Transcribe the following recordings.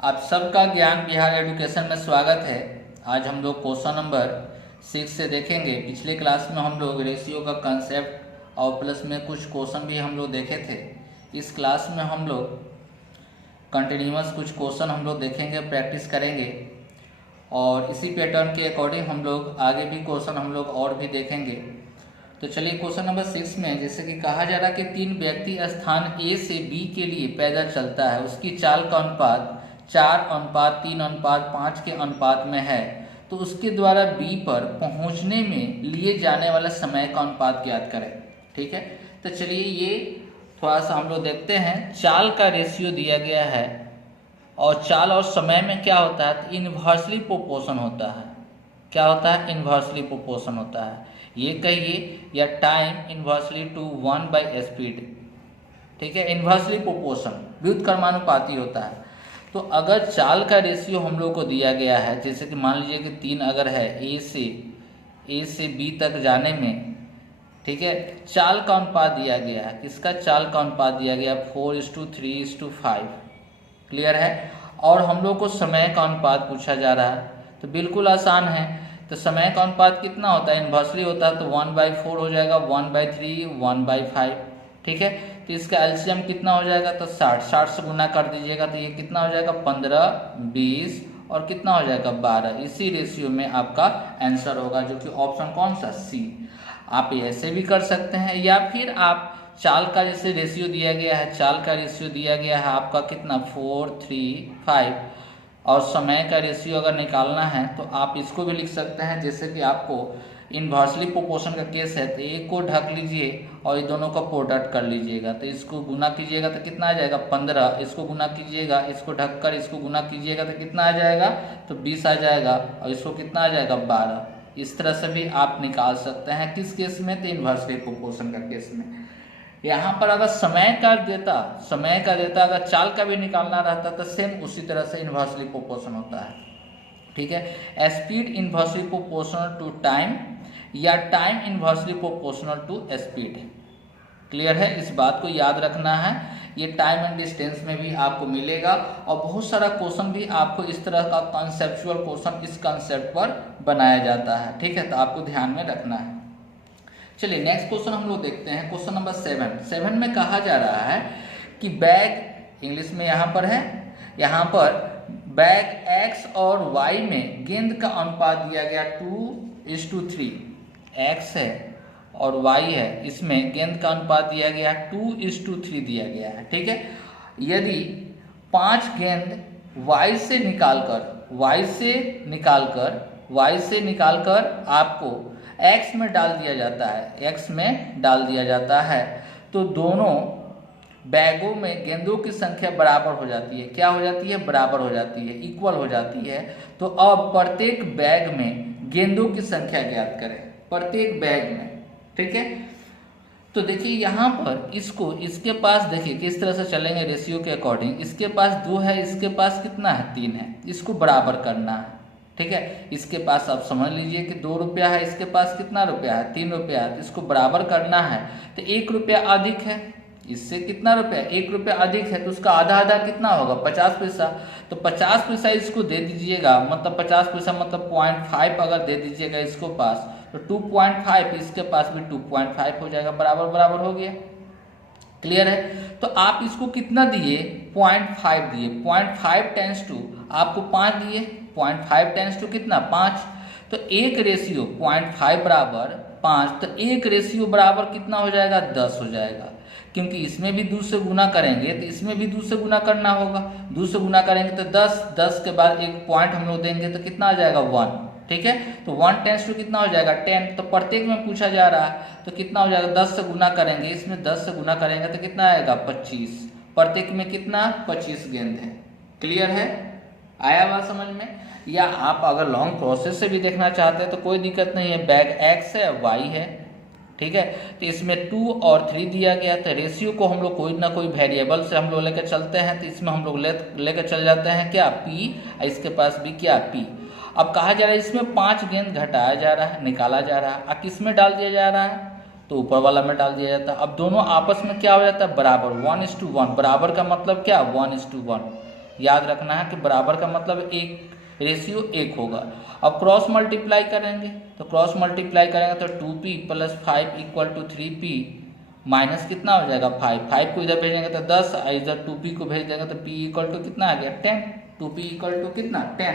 आप सबका ज्ञान बिहार एजुकेशन में स्वागत है। आज हम लोग क्वेश्चन नंबर 6 से देखेंगे। पिछले क्लास में हम लोग रेशियो का कंसेप्ट और प्लस में कुछ क्वेश्चन भी हम लोग देखे थे। इस क्लास में हम लोग कंटिन्यूअस कुछ क्वेश्चन हम लोग देखेंगे, प्रैक्टिस करेंगे और इसी पैटर्न के अकॉर्डिंग हम लोग आगे भी क्वेश्चन हम लोग और भी देखेंगे। तो चलिए क्वेश्चन नंबर 6 में जैसे कि कहा जा रहा है कि 3 व्यक्ति स्थान ए से बी के लिए पैदल चलता है, उसकी चाल का अनुपात 4:3:5 के अनुपात में है, तो उसके द्वारा बी पर पहुंचने में लिए जाने वाला समय का अनुपात ज्ञात करें। ठीक है, तो चलिए ये थोड़ा सा हम लोग देखते हैं। चाल का रेशियो दिया गया है और चाल और समय में क्या होता है, इनवर्सली प्रोपोर्शन होता है। क्या होता है? इनवर्सली प्रोपोर्शन होता है। ये कहिए या टाइम इनवर्सली टू 1/स्पीड। ठीक है, इनवर्सली प्रोपोर्शन व्युत्क्रमानुपाती होता है। तो अगर चाल का रेशियो हम लोग को दिया गया है, जैसे कि मान लीजिए कि 3 अगर है ए से बी तक जाने में, ठीक है, चाल का अनुपात दिया गया है। किसका चाल का अनुपात दिया गया? 4:3:5। क्लियर है। और हम लोग को समय का अनुपात पूछा जा रहा है, तो बिल्कुल आसान है। तो समय का अनुपात कितना होता है? इनवर्सली होता है, तो 1/4 हो जाएगा, 1/3, 1/5। ठीक है, तो इसका एलसीएम कितना हो जाएगा? तो 60 से गुना कर दीजिएगा, तो ये कितना हो जाएगा? 15, 20 और कितना हो जाएगा? 12। इसी रेशियो में आपका आंसर होगा, जो कि ऑप्शन कौन सा? सी। आप ऐसे भी कर सकते हैं या फिर आप चाल का जैसे रेशियो दिया गया है, चाल का रेशियो दिया गया है आपका कितना? 4:3:5 और समय का रेशियो अगर निकालना है तो आप इसको भी लिख सकते हैं। जैसे कि आपको इनवर्सली प्रोपोर्शन का केस है, तो एक को ढक लीजिए और ये दोनों का प्रोडक्ट कर लीजिएगा, तो इसको गुना कीजिएगा तो कितना आ जाएगा? 15। इसको गुना कीजिएगा, इसको ढककर इसको गुना कीजिएगा तो कितना आ जाएगा? तो 20 आ जाएगा। और इसको कितना आ जाएगा? 12। इस तरह से भी आप निकाल सकते हैं। किस केस में? तो इनवर्सली प्रोपोर्शन का केस में। यहाँ पर अगर समय का देता अगर चाल का भी निकालना रहता तो सेम उसी तरह से इनवर्सली प्रोपोर्शन होता है। ठीक है, speed inversely proportional to time या time inversely proportional to speed. Clear है, इस बात को याद रखना है। ये टाइम एंड डिस्टेंस में भी आपको मिलेगा और बहुत सारा क्वेश्चन भी आपको इस तरह का कॉन्सेप्चुअल क्वेश्चन इस कॉन्सेप्ट पर बनाया जाता है। ठीक है, तो आपको ध्यान में रखना है। चलिए नेक्स्ट क्वेश्चन हम लोग देखते हैं। क्वेश्चन नंबर 7 में कहा जा रहा है कि बैग, इंग्लिश में यहाँ पर है, यहाँ पर बैग एक्स और वाई में गेंद का अनुपात दिया गया 2:3। एक्स है और वाई है, इसमें गेंद का अनुपात दिया गया 2:3 दिया गया है। ठीक है, यदि 5 गेंद वाई से निकालकर आपको एक्स में डाल दिया जाता है, तो दोनों बैगों में गेंदों की संख्या बराबर हो जाती है। क्या हो जाती है? बराबर हो जाती है, इक्वल हो जाती है। तो अब प्रत्येक बैग में गेंदों की संख्या ज्ञात करें, प्रत्येक बैग में। ठीक है, तो देखिए यहाँ पर इसके पास देखिए किस तरह से चलेंगे रेशियो के अकॉर्डिंग। इसके पास 2 है, इसके पास कितना है? 3 है। इसको बराबर करना है। ठीक है, इसके पास आप समझ लीजिए कि 2 रुपया है, इसके पास कितना रुपया है? 3 रुपया है। तो इसको बराबर करना है, तो 1 रुपया अधिक है, इससे कितना रुपया? 1 रुपया अधिक है, तो उसका आधा आधा कितना होगा? 50 पैसा। तो 50 पैसा इसको दे दीजिएगा, मतलब 50 पैसा मतलब 0.5 अगर दे दीजिएगा इसको पास, तो 2.5 इसके पास भी 2.5 हो जाएगा, बराबर बराबर हो गया। क्लियर है, तो आप इसको कितना दिए? 0.5 दिए। 0.5 × 2 आपको 5 दिए, 0.5 × 2 कितना? 5। तो एक रेशियो 0.5 बराबर 5, तो एक रेशियो बराबर कितना हो जाएगा? 10 हो जाएगा। क्योंकि इसमें भी 2 से गुना करेंगे तो इसमें भी 2 से गुना करना होगा। 2 से गुना करेंगे तो 10 के बाद एक पॉइंट हम लोग देंगे तो कितना आ जाएगा? 1। ठीक है, तो 1 × 2 कितना हो जाएगा? 10। तो प्रत्येक में पूछा जा रहा है, तो कितना हो जाएगा? 10 से गुना करेंगे, इसमें 10 से गुना करेंगे तो कितना आएगा? 25। प्रत्येक में कितना? 25 गेंद है। क्लियर है, आया बात समझ में? या आप अगर लॉन्ग प्रोसेस से भी देखना चाहते हैं तो कोई दिक्कत नहीं है। बैग एक्स है, वाई है। ठीक है, तो इसमें 2 और 3 दिया गया, तो रेशियो को हम लोग कोई ना कोई वेरिएबल से हम लोग लेकर चलते हैं। तो इसमें हम लोग लेकर चल जाते हैं क्या? पी। इसके पास भी क्या? पी। अब कहा जा रहा है इसमें 5 गेंद घटाया जा रहा है, निकाला जा रहा है। अब किस में डाल दिया जा रहा है? तो ऊपर वाला में डाल दिया जाता है। अब दोनों आपस में क्या हो जाता है? बराबर, 1:1। बराबर का मतलब क्या? 1:1। याद रखना है कि बराबर का मतलब एक, रेशियो 1 होगा। अब क्रॉस मल्टीप्लाई करेंगे, तो क्रॉस मल्टीप्लाई करेंगे तो 2p + 5 = 3p माइनस कितना हो जाएगा 5 को इधर भेजेंगे तो 10, इधर 2p को भेज देंगे तो p = कितना आ गया 10, 2p = कितना 10।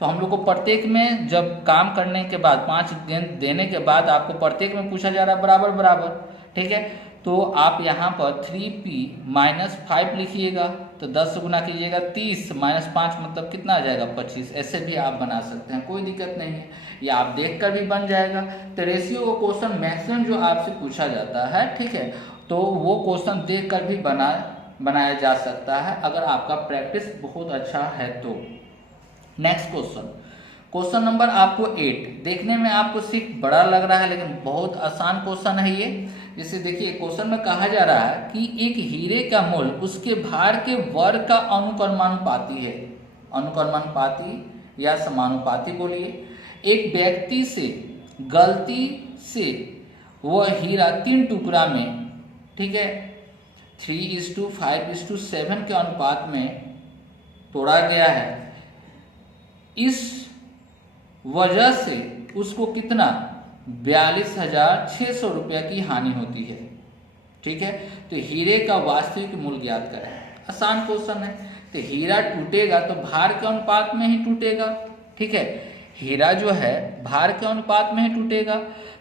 तो हम लोग को प्रत्येक में जब काम करने के बाद 5 देने के बाद आपको प्रत्येक में पूछा जा रहा है बराबर बराबर, ठीक है। तो आप यहाँ पर 3p - 5 लिखिएगा, तो 10 से गुना कीजिएगा 30 - 5 मतलब कितना आ जाएगा 25। ऐसे भी आप बना सकते हैं, कोई दिक्कत नहीं है, या आप देख कर भी बन जाएगा। तो रेशियो का क्वेश्चन मैक्सिमम जो आपसे पूछा जाता है, ठीक है, तो वो क्वेश्चन देख कर भी बनाया जा सकता है अगर आपका प्रैक्टिस बहुत अच्छा है तो। नेक्स्ट क्वेश्चन नंबर आपको 8, देखने में आपको सिर्फ बड़ा लग रहा है लेकिन बहुत आसान क्वेश्चन है ये। जैसे देखिए क्वेश्चन में कहा जा रहा है कि एक हीरे का मूल्य उसके भार के वर्ग का अनुक्रमानुपाती है, अनुक्रमानुपाती या समानुपाती बोलिए। एक व्यक्ति से गलती से वह हीरा 3 टुकड़ा में, ठीक है, 3:5:7 के अनुपात में तोड़ा गया है। इस वजह से उसको कितना 42,600 रुपया की हानि होती है, ठीक है। तो हीरे का वास्तविक मूल्य ज्ञात करें। आसान क्वेश्चन है। तो हीरा टूटेगा तो भार के अनुपात में ही टूटेगा, ठीक है, हीरा जो है भार के अनुपात में ही टूटेगा।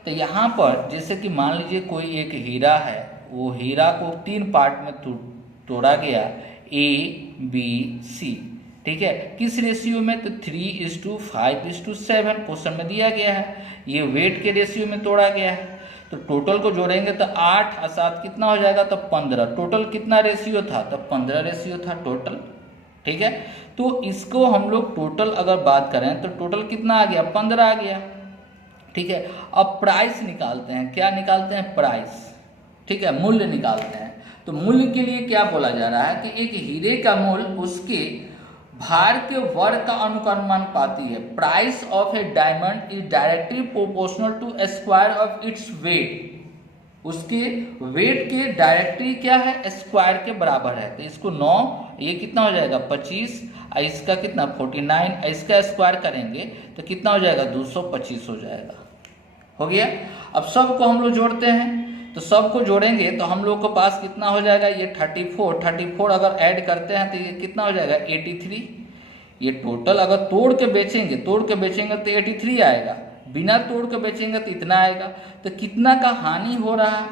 तो यहाँ पर जैसे कि मान लीजिए कोई एक हीरा है, वो हीरा को 3 पार्ट में तोड़ा गया A, B, C, ठीक है, किस रेशियो में, तो 3:5:7 क्वेश्चन में दिया गया है। ये वेट के रेशियो में तोड़ा गया है। तो टोटल को जोड़ेंगे तो 8 और 7 कितना हो जाएगा, तो 15। टोटल कितना रेशियो था, तो 15 रेशियो था टोटल, ठीक है। तो इसको हम लोग टोटल अगर बात करें तो टोटल कितना आ गया 15 आ गया, ठीक है। अब प्राइस निकालते हैं, क्या निकालते हैं प्राइस, ठीक है, मूल्य निकालते हैं। तो मूल्य के लिए क्या बोला जा रहा है कि एक हीरे का मूल्य उसके भार के वर्ग का अनुक्रमानुपाती है। Price of a diamond is directly proportional to square of its weight. उसके वेट के डायरेक्टली क्या है, स्क्वायर के बराबर है। तो इसको 9, ये कितना हो जाएगा 25, इसका कितना 49, इसका स्क्वायर करेंगे तो कितना हो जाएगा 225 हो जाएगा। हो गया। अब सबको हम लोग जोड़ते हैं, तो सबको जोड़ेंगे तो हम लोग के पास कितना हो जाएगा, ये 34 अगर ऐड करते हैं तो ये कितना हो जाएगा 83। ये टोटल अगर तोड़ के बेचेंगे तो 83 आएगा, बिना तोड़ के बेचेंगे तो इतना आएगा। तो कितना का हानि हो रहा है,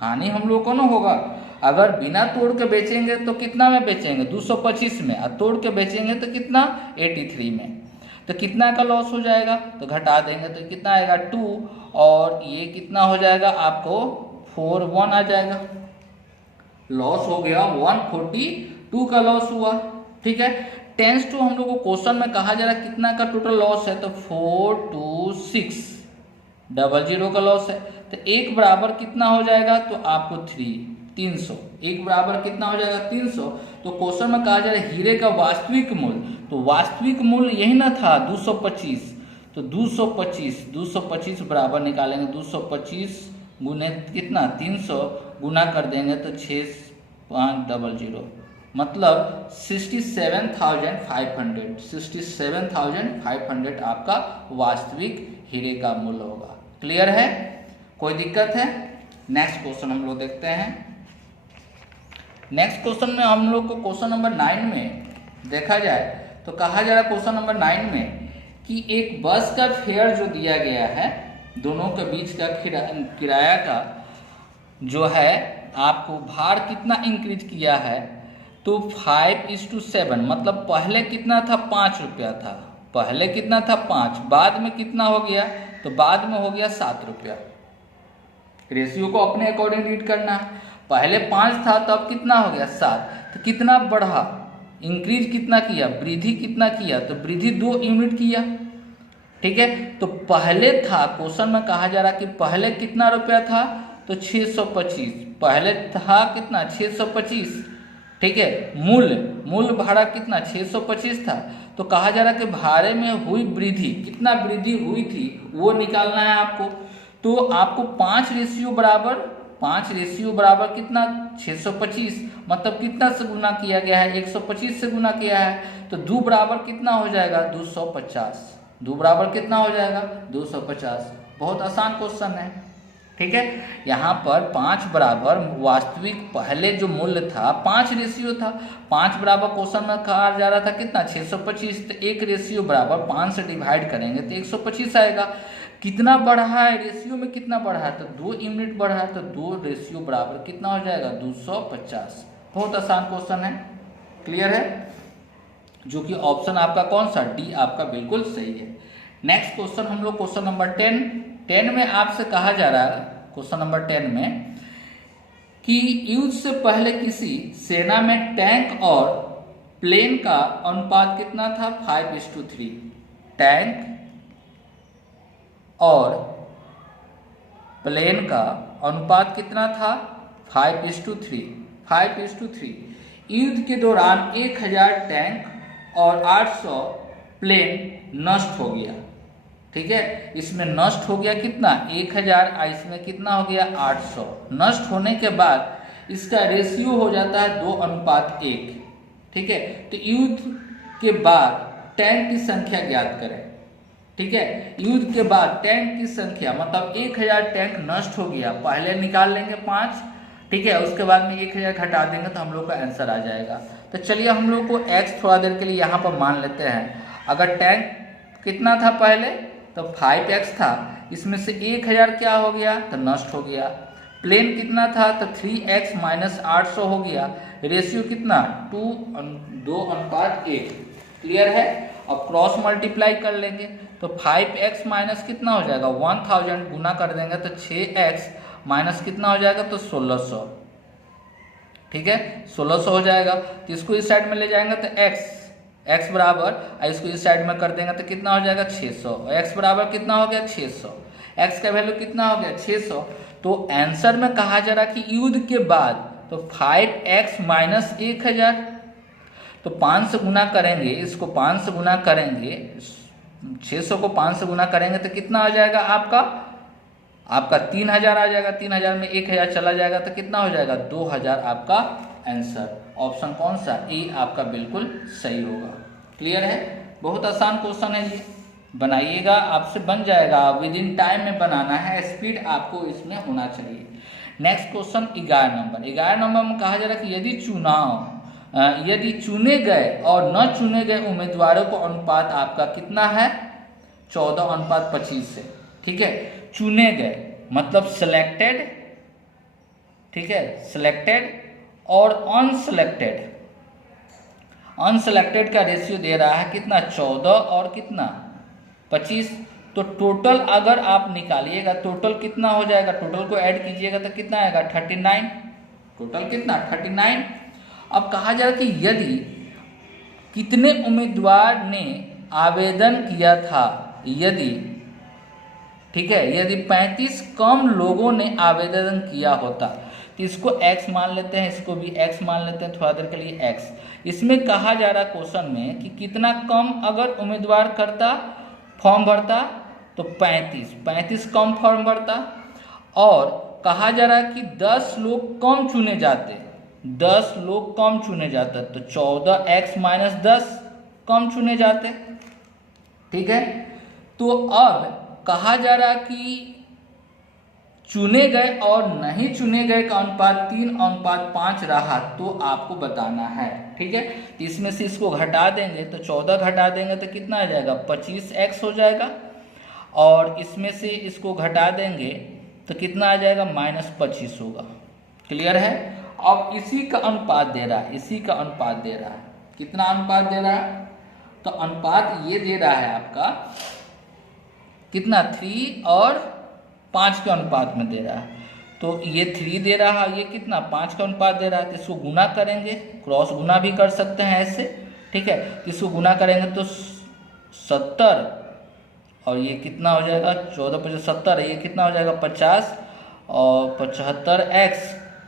हानि हम लोग को ना होगा। अगर बिना तोड़ के बेचेंगे तो कितना में बेचेंगे 225 में, और तोड़ के बेचेंगे तो कितना 83 में। तो कितना का लॉस हो जाएगा, तो घटा देंगे तो कितना आएगा 2, और ये कितना हो जाएगा आपको 41 आ जाएगा। लॉस हो गया 142 का लॉस हुआ, ठीक है। 10 हम लोग को क्वेश्चन में कहा जा रहा है कितना का टोटल लॉस है, तो 42600 का लॉस है। तो एक बराबर कितना हो जाएगा, तो आपको 300, एक बराबर कितना हो जाएगा 300। तो क्वेश्चन में कहा जा रहा है हीरे का वास्तविक मूल्य, तो वास्तविक मूल्य यही ना था 225, तो 225 बराबर निकालेंगे 225 गुने कितना 300 गुना कर देंगे तो 6500, मतलब 67,500 आपका वास्तविक हीरे का मूल्य होगा। क्लियर है, कोई दिक्कत है। नेक्स्ट क्वेश्चन हम लोग देखते हैं। नेक्स्ट क्वेश्चन में हम लोग को क्वेश्चन नंबर 9 में देखा जाए तो कहा जा रहा है क्वेश्चन नंबर 9 में कि एक बस का फेयर जो दिया गया है, दोनों के बीच का किराया का जो है आपको भार कितना इंक्रीज किया है, तो 5:7, मतलब पहले कितना था 5 रुपया था, पहले कितना था 5, बाद में कितना हो गया, तो बाद में हो गया 7 रुपया। रेशियो को अपने अकॉर्डिंग रीड करना है। पहले 5 था तब कितना हो गया 7, तो कितना बढ़ा, इंक्रीज कितना किया, वृद्धि कितना किया, तो वृद्धि 2 यूनिट किया, ठीक है। तो पहले था, क्वेश्चन में कहा जा रहा कि पहले कितना रुपया था, तो 625, पहले था कितना 625, ठीक है। मूल्य भाड़ा कितना 625 था। तो कहा जा रहा कि भाड़े में हुई वृद्धि, कितना वृद्धि हुई थी वो निकालना है आपको। तो आपको 5 रेशियो बराबर 5 रेशियो बराबर कितना 625, मतलब कितना से गुना किया गया है 125 से गुना किया है, तो 2 बराबर कितना हो जाएगा 250। 2 बराबर कितना हो जाएगा 250। बहुत आसान क्वेश्चन है, ठीक है। यहाँ पर 5 बराबर वास्तविक पहले जो मूल्य था 5 रेशियो था, 5 बराबर क्वेश्चन में कहा जा रहा था कितना 625, तो 1 रेशियो बराबर 5 से डिवाइड करेंगे तो 125 आएगा। कितना बढ़ा है रेशियो में, कितना बढ़ा है तो 2 यूनिट बढ़ा है, तो 2 रेशियो बराबर कितना हो जाएगा 250। बहुत आसान क्वेश्चन है, क्लियर है, जो कि ऑप्शन आपका कौन सा डी आपका बिल्कुल सही है। नेक्स्ट क्वेश्चन हम लोग क्वेश्चन नंबर 10 में आपसे कहा जा रहा है, क्वेश्चन नंबर 10 में कि युद्ध से पहले किसी सेना में टैंक और प्लेन का अनुपात कितना था 5:3। टैंक और प्लेन का अनुपात कितना था 5:3। 5:3। युद्ध के दौरान 1000 टैंक और 800 प्लेन नष्ट हो गया, ठीक है। इसमें नष्ट हो गया कितना 1000, इसमें कितना हो गया 800। नष्ट होने के बाद इसका रेशियो हो जाता है 2:1, ठीक है। तो युद्ध के बाद टैंक की संख्या ज्ञात करें, ठीक है। युद्ध के बाद टैंक की संख्या मतलब 1000 टैंक नष्ट हो गया, पहले निकाल लेंगे 5, ठीक है, उसके बाद में 1000 घटा देंगे तो हम लोग का आंसर आ जाएगा। तो चलिए हम लोग को x थोड़ा देर के लिए यहाँ पर मान लेते हैं। अगर टैंक कितना था पहले तो 5x था, इसमें से 1000 क्या हो गया तो नष्ट हो गया। प्लेन कितना था तो 3x - 800 हो गया। रेशियो कितना 2:1, क्लियर है। अब क्रॉस मल्टीप्लाई कर लेंगे तो 5x माइनस कितना हो जाएगा 1000, गुना कर देंगे तो 6x माइनस कितना हो जाएगा तो 1600, ठीक है, 1600 हो जाएगा। तो इसको इस साइड में ले जाएंगे तो x बराबर, इसको इस साइड में कर देंगे तो कितना हो जाएगा 600। x बराबर कितना हो गया 600, x का वैल्यू कितना हो गया 600। तो आंसर में कहा जा रहा कि युद्ध के बाद तो 5x माइनस 1000, तो 5 से गुना करेंगे, इसको 5 से गुना करेंगे, 600 को 5 से गुना करेंगे तो कितना आ जाएगा आपका 3000 आ जाएगा। 3000 में 1000 चला जाएगा तो कितना हो जाएगा 2000 आपका आंसर। ऑप्शन कौन सा ए आपका बिल्कुल सही होगा, क्लियर है। बहुत आसान क्वेश्चन है ये, बनाइएगा, आपसे बन जाएगा। विद इन टाइम में बनाना है, स्पीड आपको इसमें होना चाहिए। नेक्स्ट क्वेश्चन 11 नंबर में कहा जा रहा है कि यदि चुने गए और न चुने गए उम्मीदवारों को अनुपात आपका कितना है 14:25 से, ठीक है। चुने गए मतलब सिलेक्टेड, ठीक है, सिलेक्टेड और अनसिलेक्टेड का रेशियो दे रहा है कितना 14 और कितना 25। तो टोटल अगर आप निकालिएगा टोटल कितना हो जाएगा, टोटल को ऐड कीजिएगा तो कितना आएगा 39। टोटल कितना 39। अब कहा जा रहा है कि यदि कितने उम्मीदवार ने आवेदन किया था, यदि, ठीक है, यदि 35 कम लोगों ने आवेदन किया होता, तो इसको x मान लेते हैं, इसको भी x मान लेते हैं थोड़ा देर के लिए x। इसमें कहा जा रहा क्वेश्चन में कि कितना कम अगर उम्मीदवार करता फॉर्म भरता तो 35 कम फॉर्म भरता, और कहा जा रहा है कि 10 लोग कम चुने जाते, 10 लोग कम चुने जाते तो 14x माइनस 10 कम चुने जाते, ठीक है। तो अब कहा जा रहा कि चुने गए और नहीं चुने गए का अनुपात 3:5 रहा, तो आपको बताना है, ठीक है। तो इसमें से इसको घटा देंगे तो 14 घटा देंगे तो कितना आ जाएगा 25x हो जाएगा, और इसमें से इसको घटा देंगे तो कितना आ जाएगा -25 होगा, क्लियर है। अब इसी का अनुपात दे रहा है, इसी का अनुपात दे रहा है, कितना अनुपात दे रहा है, तो अनुपात ये दे रहा है आपका कितना 3 और 5 के अनुपात में दे रहा है। तो ये 3 दे रहा है, ये कितना 5 का अनुपात दे रहा है। तो इसको गुना करेंगे, क्रॉस गुना भी कर सकते हैं ऐसे, ठीक है। तो इसको गुना करेंगे तो 70, और ये कितना हो जाएगा 14×5 ये कितना हो जाएगा 50 और 75x,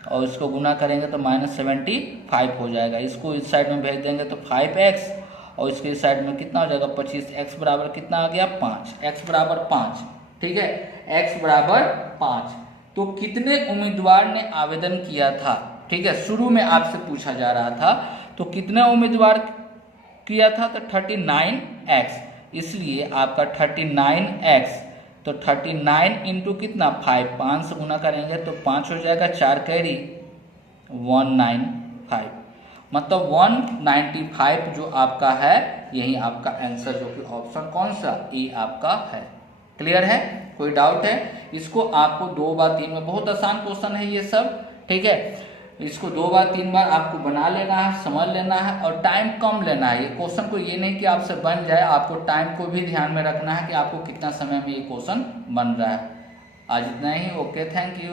और इसको गुना करेंगे तो -75 हो जाएगा। इसको इस साइड में भेज देंगे तो 5x, और इसके इस साइड में कितना हो जाएगा 25। x बराबर कितना आ गया 5, x बराबर 5, ठीक है, x बराबर 5। तो कितने उम्मीदवार ने आवेदन किया था, ठीक है, शुरू में आपसे पूछा जा रहा था, तो कितने उम्मीदवार किया था, तो 39x, इसलिए आपका 39x, तो 39 इंटू कितना 5, 5 से गुना करेंगे तो 5 हो जाएगा, 4 कैरी 195, मतलब 195 जो आपका है, यही आपका आंसर, जो कि ऑप्शन कौन सा, ए आपका है। क्लियर है, कोई डाउट है? इसको आपको 2 बार 3 बार, बहुत आसान क्वेश्चन है ये सब, ठीक है, इसको 2 बार 3 बार आपको बना लेना है, समझ लेना है, और टाइम कम लेना है। ये क्वेश्चन को ये नहीं कि आपसे बन जाए, आपको टाइम को भी ध्यान में रखना है कि आपको कितना समय में ये क्वेश्चन बन रहा है। आज इतना ही, ओके, थैंक यू।